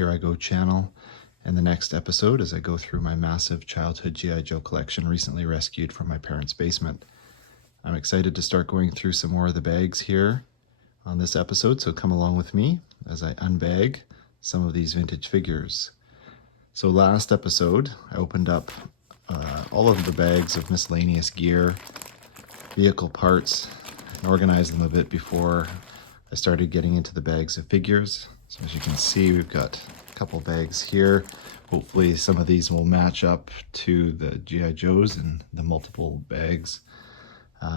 Here I Go channel. In the next episode, as I go through my massive childhood G.I. Joe collection recently rescued from my parents' basement. I'm excited to start going through some more of the bags here on this episode, so come along with me as I unbag some of these vintage figures. So last episode, I opened up all of the bags of miscellaneous gear, vehicle parts, and organized them a bit before I started getting into the bags of figures. So as you can see, we've got a couple bags here. Hopefully some of these will match up to the G.I. Joes and the multiple bags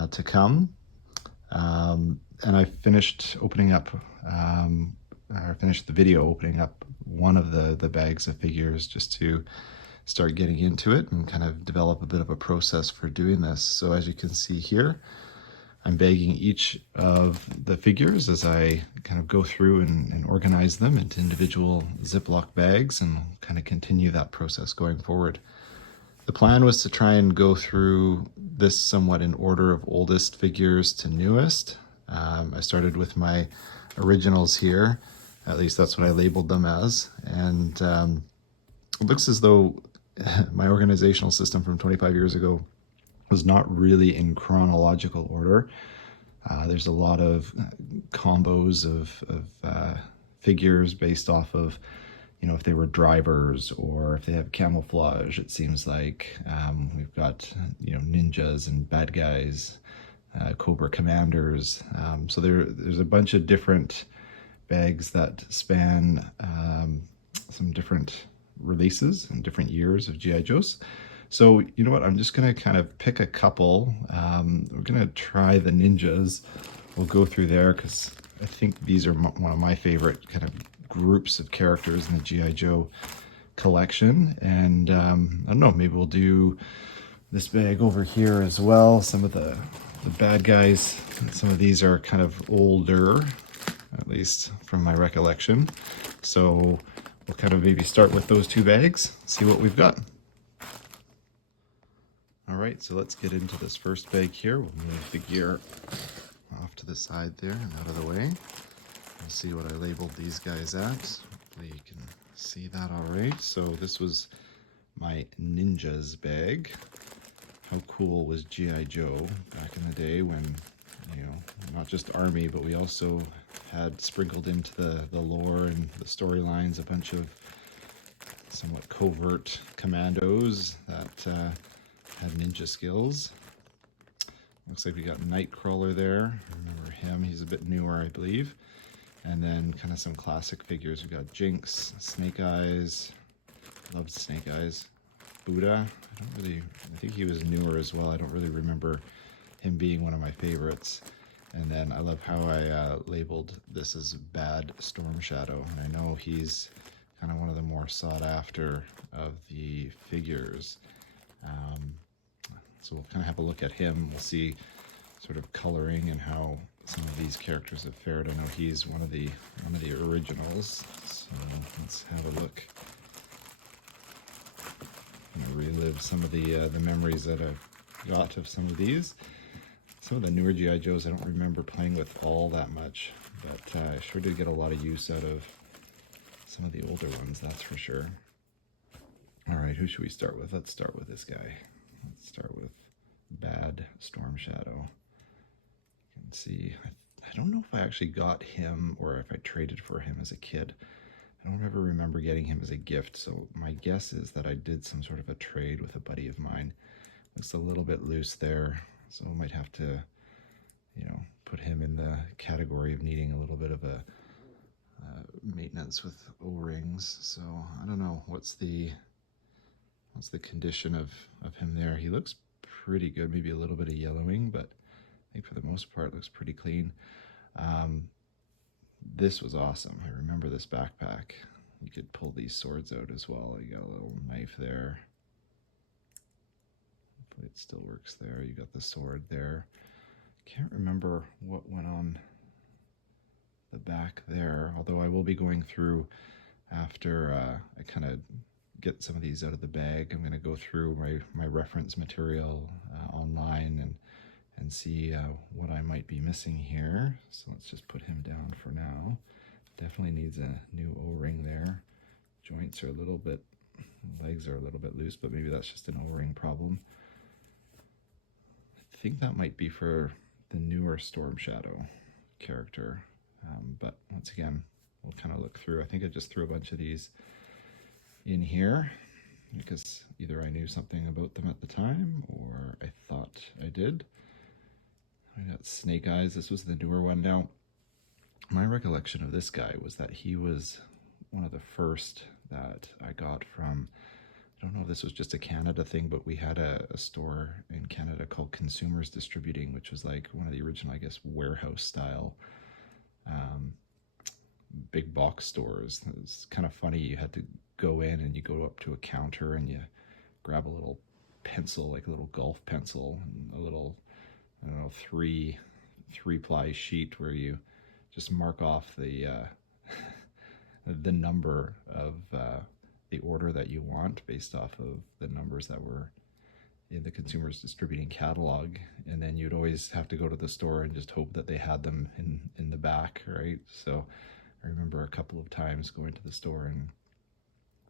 to come. And I finished opening up, I finished the video opening up one of the bags of figures just to start getting into it and kind of develop a bit of a process for doing this. So as you can see here, I'm bagging each of the figures as I kind of go through and organize them into individual Ziploc bags and kind of continue that process going forward. The plan was to try and go through this somewhat in order of oldest figures to newest. I started with my originals here, at least that's what I labeled them as, and it looks as though my organizational system from 25 years ago was not really in chronological order. There's a lot of combos of figures based off of, you know, if they were drivers or if they have camouflage. It seems like we've got, you know, ninjas and bad guys, Cobra commanders. So there's a bunch of different bags that span some different releases and different years of G.I. Joes. So you know what, I'm just gonna kind of pick a couple. We're gonna try the ninjas. We'll go through there because I think these are one of my favorite kind of groups of characters in the G.I. Joe collection. And I don't know, maybe we'll do this bag over here as well. Some of the bad guys, some of these are kind of older, at least from my recollection. So we'll kind of maybe start with those two bags, see what we've got. All right, so let's get into this first bag here. We'll move the gear off to the side there and out of the way. We'll see what I labeled these guys at. Hopefully you can see that all right. So this was my Ninjas bag. How cool was G.I. Joe back in the day when, you know, not just Army, but we also had sprinkled into the lore and the storylines a bunch of somewhat covert commandos that had ninja skills. Looks like we got Nightcrawler there. Remember him, he's a bit newer, I believe. And then kind of some classic figures. We got Jinx, Snake Eyes, loved Snake Eyes, Buddha. I think he was newer as well. I don't really remember him being one of my favorites. And then I love how I labeled this as Bad Storm Shadow. And I know he's kind of one of the more sought after of the figures. So we'll kind of have a look at him. We'll see sort of coloring and how some of these characters have fared. I know he's one of the originals. So let's have a look. Relive some of the memories that I've got of some of these. Some of the newer G.I. Joes I don't remember playing with all that much, but I sure did get a lot of use out of some of the older ones, that's for sure. All right, who should we start with? Let's start with this guy. Let's start with Bad Storm Shadow. You can see, I don't know if I actually got him or if I traded for him as a kid. I don't ever remember getting him as a gift, so my guess is that I did some sort of a trade with a buddy of mine. Looks a little bit loose there, so I might have to, you know, put him in the category of needing a little bit of a maintenance with O-rings. So I don't know, what's the condition of him there. He looks pretty good, maybe a little bit of yellowing, but I think for the most part looks pretty clean. This was awesome. I remember this backpack. You could pull these swords out as well. You got a little knife there. Hopefully it still works there. You got the sword there. Can't remember what went on the back there, although I will be going through after I kind of get some of these out of the bag. I'm going to go through my reference material online and see what I might be missing here. So let's just put him down for now. Definitely needs a new O-ring there. joints are a little bit, legs are a little bit loose, but maybe that's just an O-ring problem. I think that might be for the newer Storm Shadow character, but once again, we'll kind of look through. I think I just threw a bunch of these in here because either I knew something about them at the time or I thought I did. I got Snake Eyes. This was the newer one. Now, my recollection of this guy was that he was one of the first that I got from, I don't know if this was just a Canada thing, but we had a store in Canada called Consumers Distributing, which was like one of the original, I guess, warehouse style big box stores. It's kind of funny. You had to go in and you go up to a counter and you grab a little pencil, like a little golf pencil, and a little, I don't know, three-ply sheet where you just mark off the the number of the order that you want based off of the numbers that were in the Consumers Distributing catalog, and then you'd always have to go to the store and just hope that they had them in the back, right? So I remember a couple of times going to the store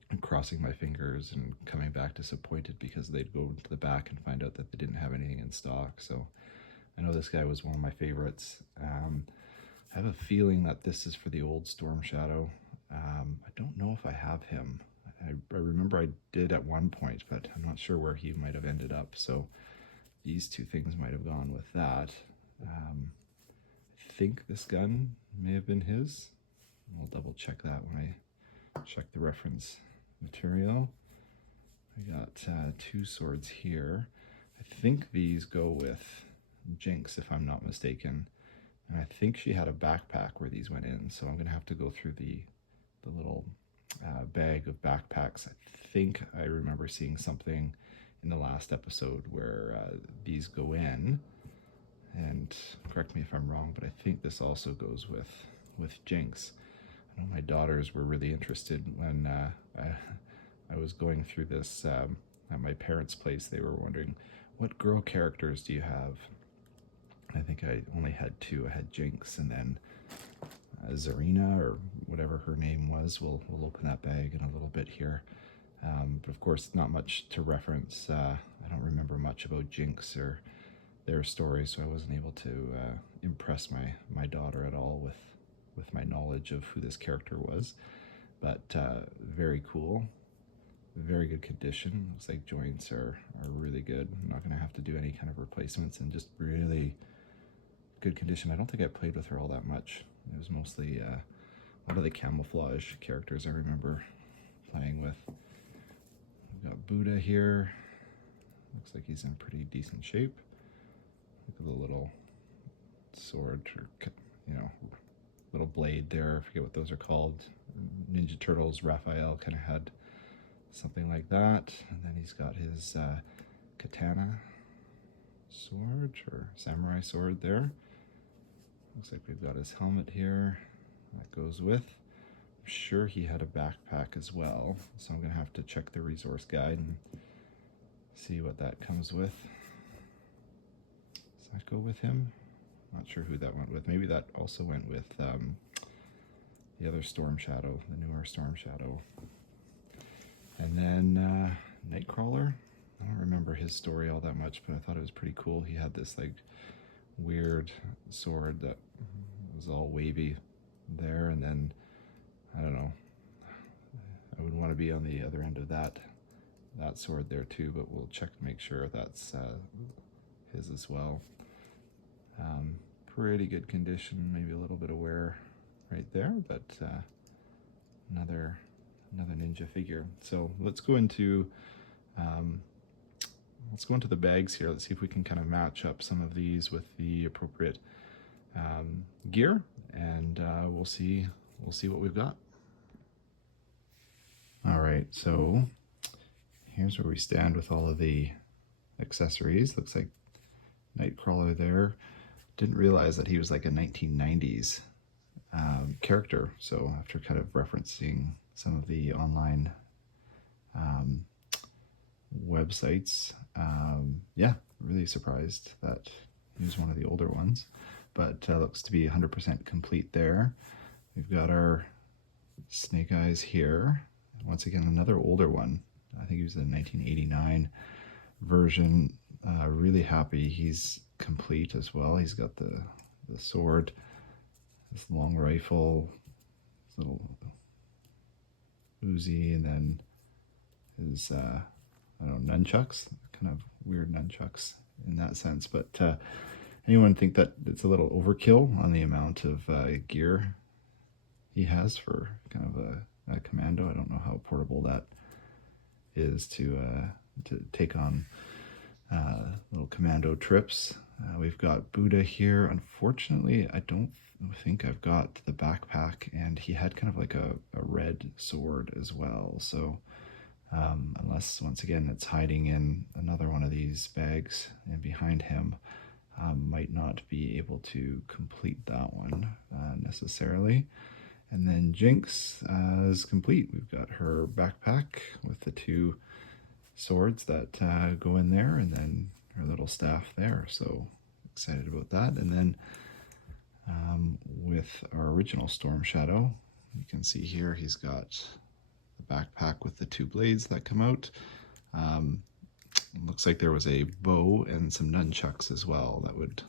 and crossing my fingers and coming back disappointed because they'd go to the back and find out that they didn't have anything in stock. So I know this guy was one of my favorites. I have a feeling that this is for the old Storm Shadow. I don't know if I have him. I remember I did at one point, but I'm not sure where he might have ended up. So these two things might have gone with that. I think this gun may have been his. I'll double check that when I check the reference material. I got two swords here. I think these go with Jinx, if I'm not mistaken. And I think she had a backpack where these went in, so I'm going to have to go through the little bag of backpacks. I think I remember seeing something in the last episode where these go in, and correct me if I'm wrong, but I think this also goes with Jinx. I know my daughters were really interested when I was going through this at my parents' place. They were wondering, what girl characters do you have? I think I only had two. I had Jinx and then Zarina, or whatever her name was. We'll open that bag in a little bit here. But of course, not much to reference. I don't remember much about Jinx or their story, so I wasn't able to impress my daughter at all with my knowledge of who this character was. But very cool. Very good condition. Looks like joints are really good. I'm not going to have to do any kind of replacements, and just really good condition. I don't think I played with her all that much. It was mostly one of the camouflage characters I remember playing with. We've got Buddha here. Looks like he's in pretty decent shape. Look at the little sword, or, you know, little blade there. I forget what those are called. Ninja Turtles Raphael kind of had something like that. And then he's got his katana sword, or samurai sword there. Looks like we've got his helmet here. That goes with. I'm sure he had a backpack as well, so I'm going to have to check the resource guide and see what that comes with. Does that go with him? Not sure who that went with. Maybe that also went with the other Storm Shadow, the newer Storm Shadow. And then Nightcrawler. I don't remember his story all that much, but I thought it was pretty cool. He had this like weird sword that was all wavy there, and then I don't know, I would want to be on the other end of that sword there too, but we'll check to make sure that's his as well. Pretty good condition, maybe a little bit of wear right there, but another ninja figure. So let's go into the bags here. Let's see if we can kind of match up some of these with the appropriate gear, and we'll see what we've got. All right, so here's where we stand with all of the accessories. Looks like Nightcrawler there. Didn't realize that he was like a 1990s character. So after kind of referencing some of the online websites, yeah, really surprised that he was one of the older ones, but looks to be 100% complete there. We've got our Snake Eyes here. once again, another older one. I think he was the 1989 version. Really happy he's complete as well. He's got the sword, this long rifle, this little Uzi, and then his I don't know, nunchucks, kind of weird nunchucks in that sense. But anyone think that it's a little overkill on the amount of gear he has for kind of a commando? I don't know how portable that is to take on little commando trips. We've got Buddha here. Unfortunately, I don't think I've got the backpack, and he had kind of like a red sword as well. So unless, once again, it's hiding in another one of these bags and behind him, might not be able to complete that one necessarily. And then Jinx is complete. We've got her backpack with the two swords that go in there, and then her little staff there. So excited about that. And then with our original Storm Shadow, you can see here he's got the backpack with the two blades that come out. Looks like there was a bow and some nunchucks as well that would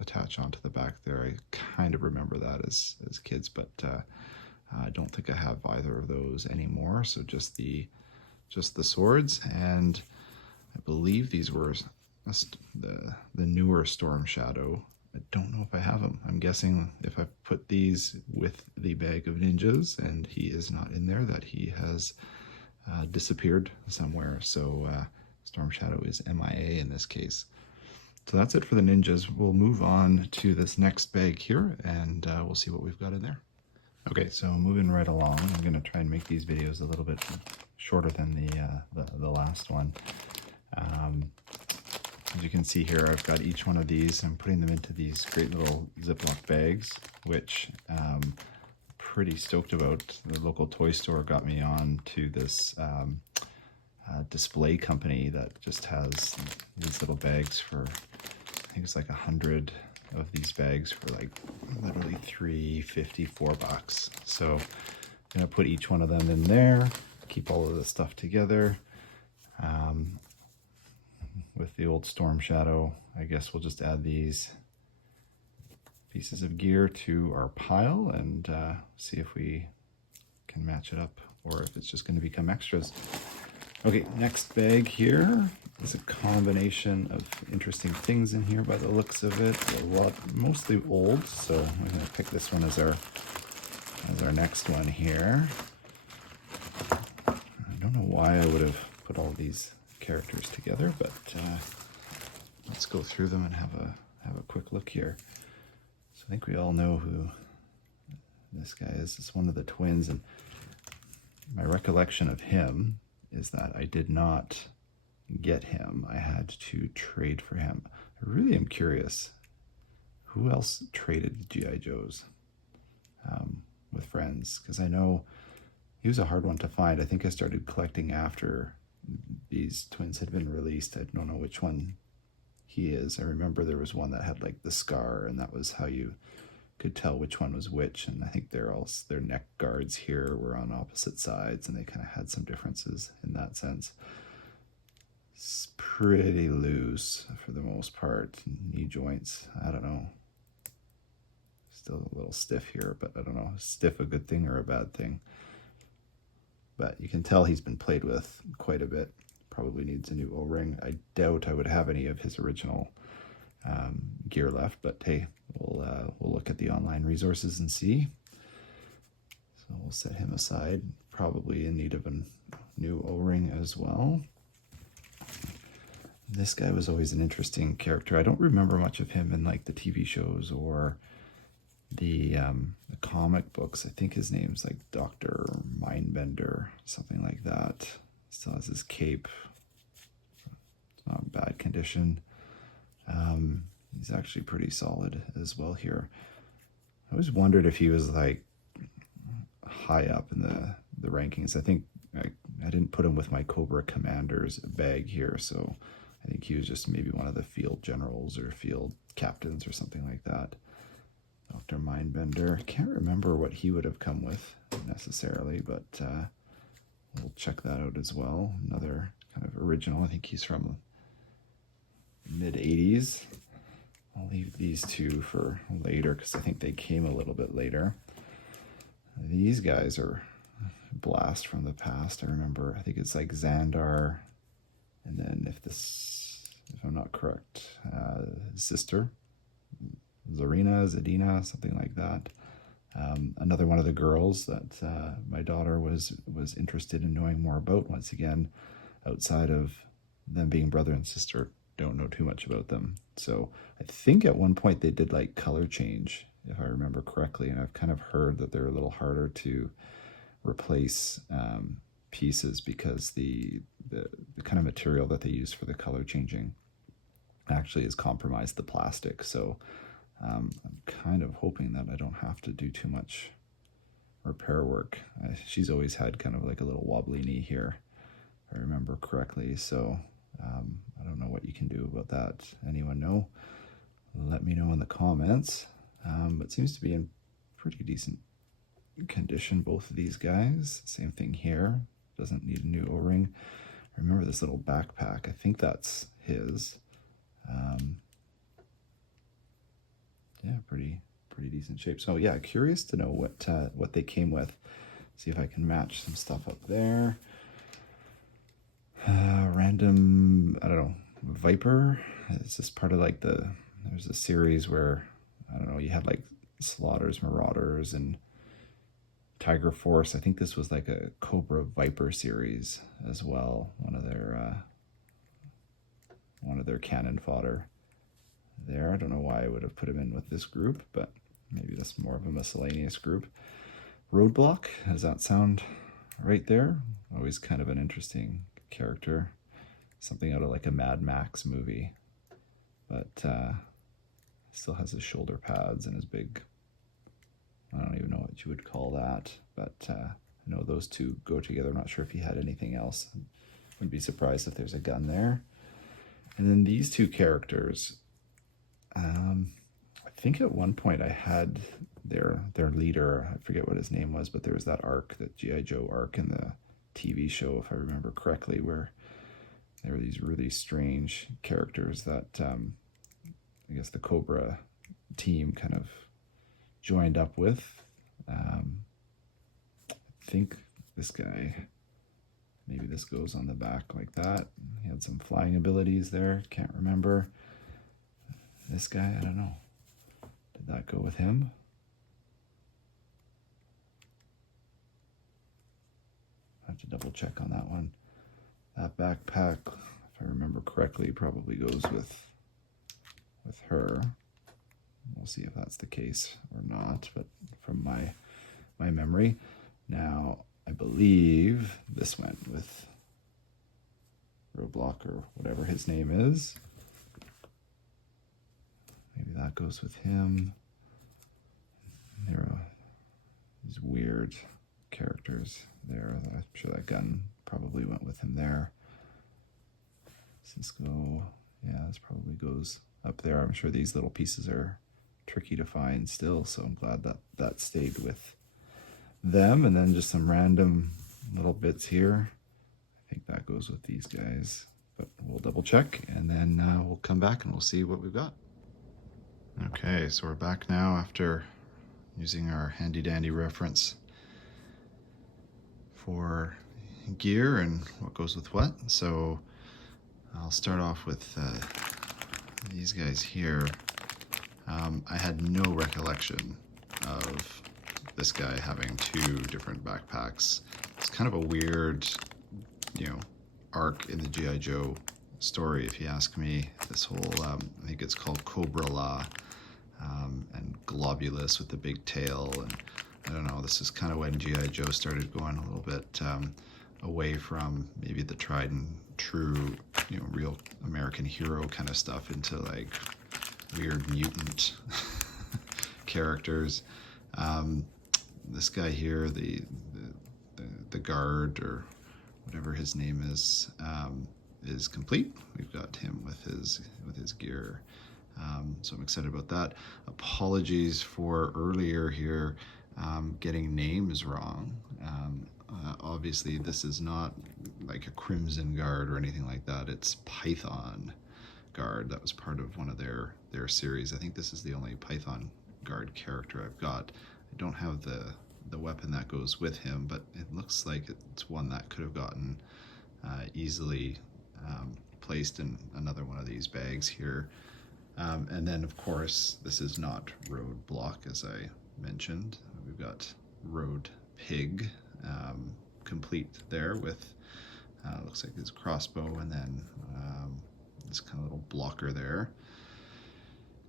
attach onto the back there. I kind of remember that as kids, but I don't think I have either of those anymore. So just the swords, and I believe these were the newer Storm Shadow. I don't know if I have them. I'm guessing if I put these with the bag of ninjas and he is not in there, that he has disappeared somewhere. So Storm Shadow is MIA in this case. So that's it for the ninjas. We'll move on to this next bag here, and we'll see what we've got in there. Okay, so moving right along, I'm going to try and make these videos a little bit shorter than the last one. As you can see here, I've got each one of these. I'm putting them into these great little Ziploc bags, which I'm pretty stoked about. The local toy store got me on to this display company that just has these little bags for, I think it's like 100 of these bags for like literally $3.50, $4. So I'm gonna put each one of them in there, keep all of the stuff together. With the old Storm Shadow, I guess we'll just add these pieces of gear to our pile and see if we can match it up or if it's just going to become extras. Okay, next bag here is a combination of interesting things in here by the looks of it. A lot, mostly old, so I'm going to pick this one as our next one here. I don't know why I would have put all these characters together, but let's go through them and have a quick look here. So I think we all know who this guy is. It's one of the twins, and my recollection of him is that I did not get him. I had to trade for him. I really am curious who else traded G.I. Joes with friends, because I know he was a hard one to find. I think I started collecting after these twins had been released. I don't know which one he is. I remember there was one that had like the scar, and that was how you could tell which one was which. And I think their neck guards here were on opposite sides, and they kind of had some differences in that sense. It's pretty loose for the most part. Knee joints, I don't know. Still a little stiff here, but I don't know. Stiff a good thing or a bad thing? But you can tell he's been played with quite a bit. Probably needs a new O-ring. I doubt I would have any of his original gear left, but hey, we'll look at the online resources and see. So we'll set him aside. Probably in need of a new O-ring as well. This guy was always an interesting character. I don't remember much of him in like the TV shows or the comic books. I think his name's like Dr. Mindbender, something like that. Still has his cape. It's not in bad condition. He's actually pretty solid as well here. I always wondered if he was like high up in the rankings. I think I didn't put him with my Cobra Commander's bag here, so I think he was just maybe one of the field generals or field captains or something like that. Dr. Mindbender. I can't remember what he would have come with necessarily, but check that out as well. Another kind of original. I think he's from mid-80s. I'll leave these two for later because I think they came a little bit later. These guys are a blast from the past. I remember, I think it's like Xandar, and then if I'm not correct, sister, Zadina, something like that. Another one of the girls that my daughter was interested in knowing more about. Once again, outside of them being brother and sister, don't know too much about them. So I think at one point they did like color change, if I remember correctly, and I've kind of heard that they're a little harder to replace pieces because the kind of material that they use for the color changing actually has compromised the plastic. So I'm kind of hoping that I don't have to do too much repair work. She's always had kind of like a little wobbly knee here, if I remember correctly. So I don't know what you can do about that. Anyone know? Let me know in the comments. But seems to be in pretty decent condition, both of these guys. Same thing here. Doesn't need a new O-ring. I remember this little backpack. I think that's his. Yeah, pretty decent shape. So yeah, curious to know what they came with. See if I can match some stuff up there. Random, I don't know, Viper. It's just part of like there's a series where, I don't know, you had like Slaughters, Marauders, and Tiger Force. I think this was like a Cobra Viper series as well. One of their cannon fodder there. I don't know why I would have put him in with this group, but maybe that's more of a miscellaneous group. Roadblock, does that sound right there? Always kind of an interesting character. Something out of like a Mad Max movie. But still has his shoulder pads and his big, I don't even know what you would call that, but I know those two go together. I'm not sure if he had anything else. Wouldn't be surprised if there's a gun there. And then these two characters, I think at one point I had their leader, I forget what his name was, but there was that arc, that G.I. Joe arc in the TV show, if I remember correctly, where there were these really strange characters that I guess the Cobra team kind of joined up with. I think this guy, maybe this goes on the back like that. He had some flying abilities there, can't remember. This guy, I don't know. Did that go with him? I have to double check on that one. That backpack, if I remember correctly, probably goes with her. We'll see if that's the case or not, but from my memory. Now, I believe this went with Roadblock or whatever his name is. Maybe that goes with him. There are these weird characters there. I'm sure that gun probably went with him there. Cisco, yeah, this probably goes up there. I'm sure these little pieces are tricky to find still, so I'm glad that stayed with them. And then just some random little bits here. I think that goes with these guys, but we'll double check, and then we'll come back and we'll see what we've got. Okay, so we're back now after using our handy dandy reference for gear and what goes with what. So I'll start off with these guys here. I had no recollection of this guy having two different backpacks. It's kind of a weird, arc in the G.I. Joe story, if you ask me. This whole, I think it's called Cobra La, and Globulus with the big tail, and I don't know, this is kind of when G.I. Joe started going a little bit away from maybe the tried and true, real American hero kind of stuff into like weird mutant characters. This guy here, the guard or whatever his name is complete. We've got him with his gear. So I'm excited about that. Apologies for earlier here getting names wrong. Obviously this is not like a Crimson Guard or anything like that. It's Python Guard. That was part of one of their series. I think this is the only Python Guard character I've got. I don't have the weapon that goes with him, but it looks like it's one that could have gotten easily placed in another one of these bags here. And then of course this is not Roadblock, as I mentioned. We've got Road Pig complete there with looks like his crossbow, and then this kind of little blocker there.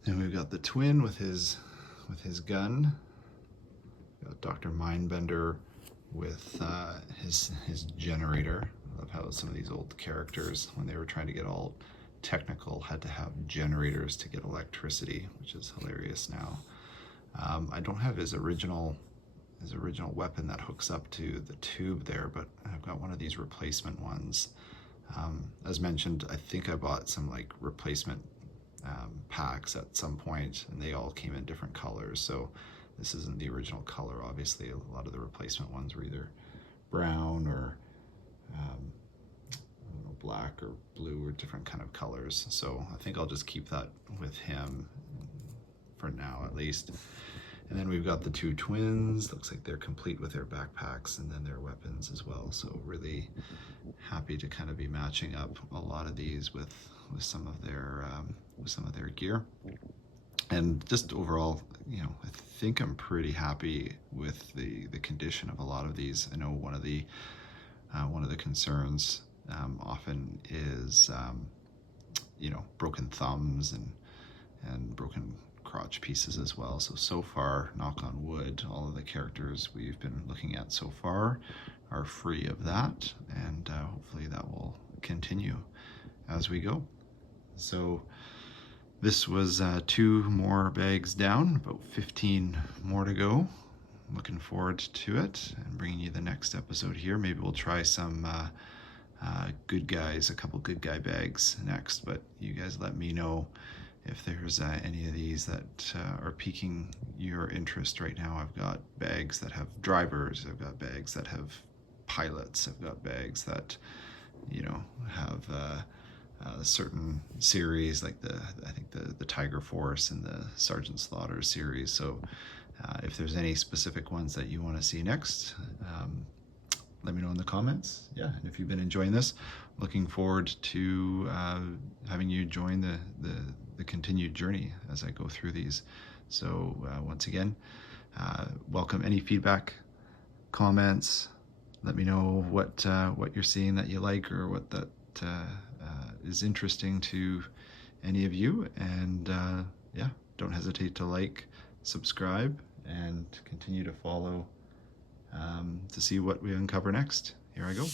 And we've got the twin with his gun. We've got Dr. Mindbender with his generator. I love how some of these old characters, when they were trying to get all technical, had to have generators to get electricity, which is hilarious now. I don't have his original weapon that hooks up to the tube there, but I've got one of these replacement ones. As mentioned, I think I bought some like replacement packs at some point, and they all came in different colors, so this isn't the original color. Obviously, a lot of the replacement ones were either brown or I don't know, black or blue or different kind of colors, so I think I'll just keep that with him for now at least. And then we've got the two twins. Looks like they're complete with their backpacks and then their weapons as well. So really happy to kind of be matching up a lot of these with some of their gear. And just overall, you know, I think I'm pretty happy with the condition of a lot of these. I know one of the concerns often is you know, broken thumbs and broken crotch pieces as well. So far, knock on wood, all of the characters we've been looking at so far are free of that, and hopefully that will continue as we go. So this was 2 more bags down, about 15 more to go. Looking forward to it and bringing you the next episode here. Maybe we'll try some good guys, a couple good guy bags next, but you guys let me know if there's any of these that are piquing your interest right now. I've got bags that have drivers, I've got bags that have pilots, I've got bags that, you know, have a certain series, like I think the Tiger Force and the Sergeant Slaughter series. So if there's any specific ones that you want to see next, let me know in the comments. Yeah, and if you've been enjoying this, looking forward to having you join the continued journey as I go through these. So once again, welcome any feedback, comments. Let me know what you're seeing that you like, or what that is interesting to any of you. And yeah, don't hesitate to like, subscribe, and continue to follow to see what we uncover next. Here I go.